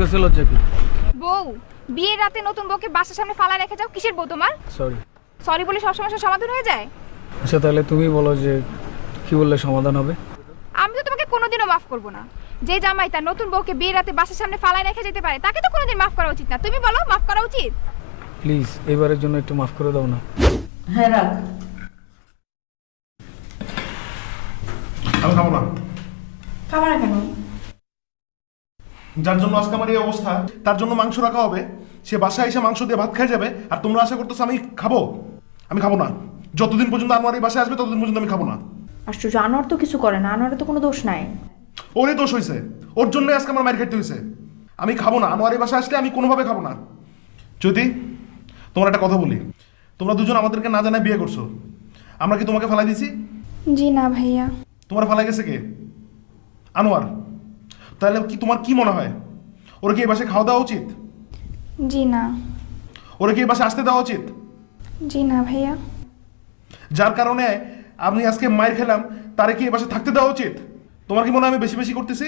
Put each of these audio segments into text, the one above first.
গেছে লজ্জা কি? বউ বিয়ের রাতে নতুন বউকে বাসার সামনে ফালা রেখে যাও কিসের বউ তোমার? সরি সরি বলে সব সমস্যার সমাধান হয়ে যায়? আচ্ছা তাহলে তুমি বলো যে কি বললে সমাধান হবে? আমি তো তোমাকে কোনোদিনও মাফ করব না। যে জামাই তার নতুন বউকে বিয়ের রাতে বাসার সামনে ফালায় রেখে যেতে পারে তাকে তো কোনোদিন মাফ করা উচিত না। তুমি বলো মাফ করা উচিত? প্লিজ এবারের জন্য একটু মাফ করে দাও না। হ্যাঁ রাখ। আমি খাব না। খাব না কেন? যার জন্য আজকে আমার এই অবস্থা তার জন্য মাংস রাখা হবে। সে বাসায় এসে মাংস দিয়ে ভাত খেয়ে যাবে আর তোমরা আশা করতেছো আমি খাব? আমি খাব না। যতদিন পর্যন্ত আমার এই বাসায় আসবে ততদিন পর্যন্ত আমি খাব না। আশ্চর্য আনোয়ার তো কিছু করে না আনোয়ারের তো কোনো দোষ নাই। ওরই দোষ হয়েছে ওর জন্যই আজকে আমার মায়ের খেতে হয়েছে আমি খাব না আমার এই বাসায় আসলে আমি কোনোভাবে খাব না। যদি তোমার একটা কথা বলি। তোমরা দুজন আমাদেরকে না জানায় বিয়ে করছ। আমরা কি তোমাকে ফালাই দিছি? জি না ভাইয়া। তোমার ফালাই গেছে কে? আনোয়ার। তাহলে কি তোমার কি মনে হয়? ওরা কি এই বাসায় খাওয়া দাওয়া উচিত? জি না। ওরা কি এই বাসায় আসতে দেওয়া উচিত? জি না ভাইয়া। যার কারণে আমি আজকে মায়ের খেলাম তারে কি এ বাসায় থাকতে দেওয়া উচিত? তোমার কি মনে হয় আমি বেশি বেশি করতেছি?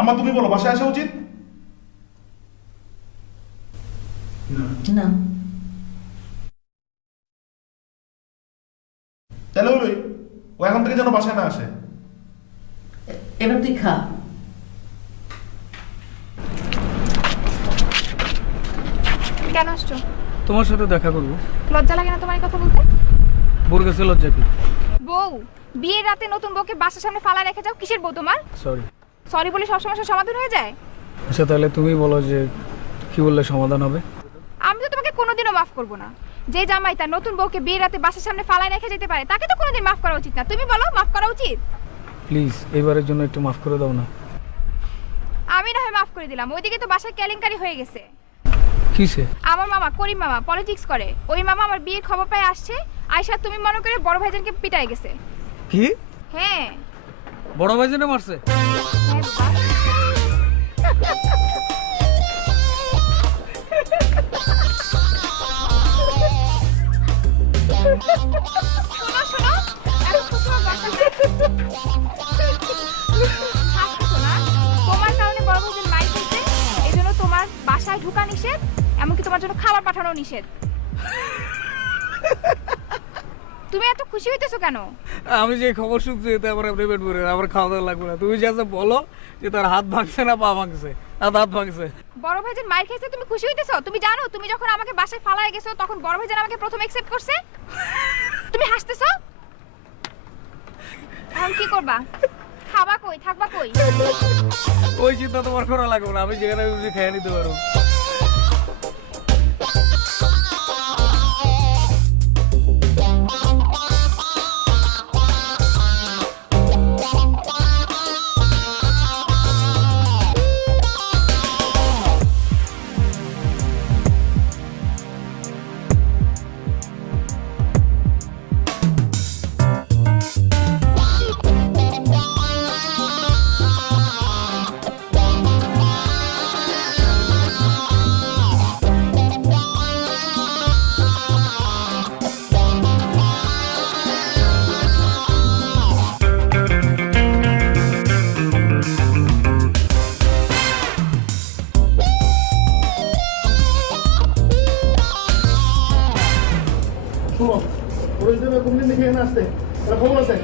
আমার তুমি বলো বাসায় আসা উচিত? না। তাহলে ওই ও এখন থেকে যেন বাসায় না আসে। এবার তুই খা। কেন আসছো? তোমার সাথে দেখা করব। লজ্জা লাগে না তোমার এই কথা বলতে? বোর গেছে লজ্জা কি? বউ বিয়ের রাতে নতুন বউকে বাসার সামনে ফালা রেখে যাও কিসের বউ তোমার? সরি সরি বলে সব সমস্যার সমাধান হয়ে যায়? আচ্ছা তাহলে তুমি বলো যে কি বললে সমাধান হবে? আমি তো তোমাকে কোনোদিনও মাফ করব না। যে জামাই তার নতুন বউকে বিয়ের রাতে বাসার সামনে ফালায় রেখে যেতে পারে তাকে তো কোনোদিন মাফ করা উচিত না। তুমি বলো মাফ করা উচিত? প্লিজ এবারের জন্য একটু মাফ করে দাও না। আমি না হয় মাফ করে দিলাম। ওইদিকে তো বাসায় কেলেঙ্কারি হয়ে গেছে। কিসে? আমার মামা করিম মামা পলিটিক্স করে। ওই মামা আমার বিয়ের খবর পায় আসছে। আয়শা তুমি মনে করে বড় ভাইজানকে পিটাই গেছে। কি? হ্যাঁ। বড় ভাইজানে মারছে? এমনকি তোমার জন্য খাবার পাঠানো নিষেধ। তুমি এত খুশি হইতেছো কেন? আমি যে খবর শুনছি এতে আমার আপনি পেট ভরে আমার খাওয়া দাওয়া লাগবে না। তুমি যে আছে বলো যে তার হাত ভাঙছে না পা ভাঙছে হাত ভাঙছে। বড় ভাইজান মাইর খেয়েছে তুমি খুশি হইতেছো? তুমি জানো তুমি যখন আমাকে বাসায় ফালায় গেছো তখন বড় ভাইজান আমাকে প্রথম অ্যাকসেপ্ট করছে? তুমি হাসতেছো? এখন কি করবা? খাবা কই? থাকবা কই? ওই চিন্তা তোমার করা লাগবে না আমি যেখানে খুশি খেয়ে নিতে পারব। শোনো ওরা যদি কোনদিন দেখে এখানে আসতে খবর আছে?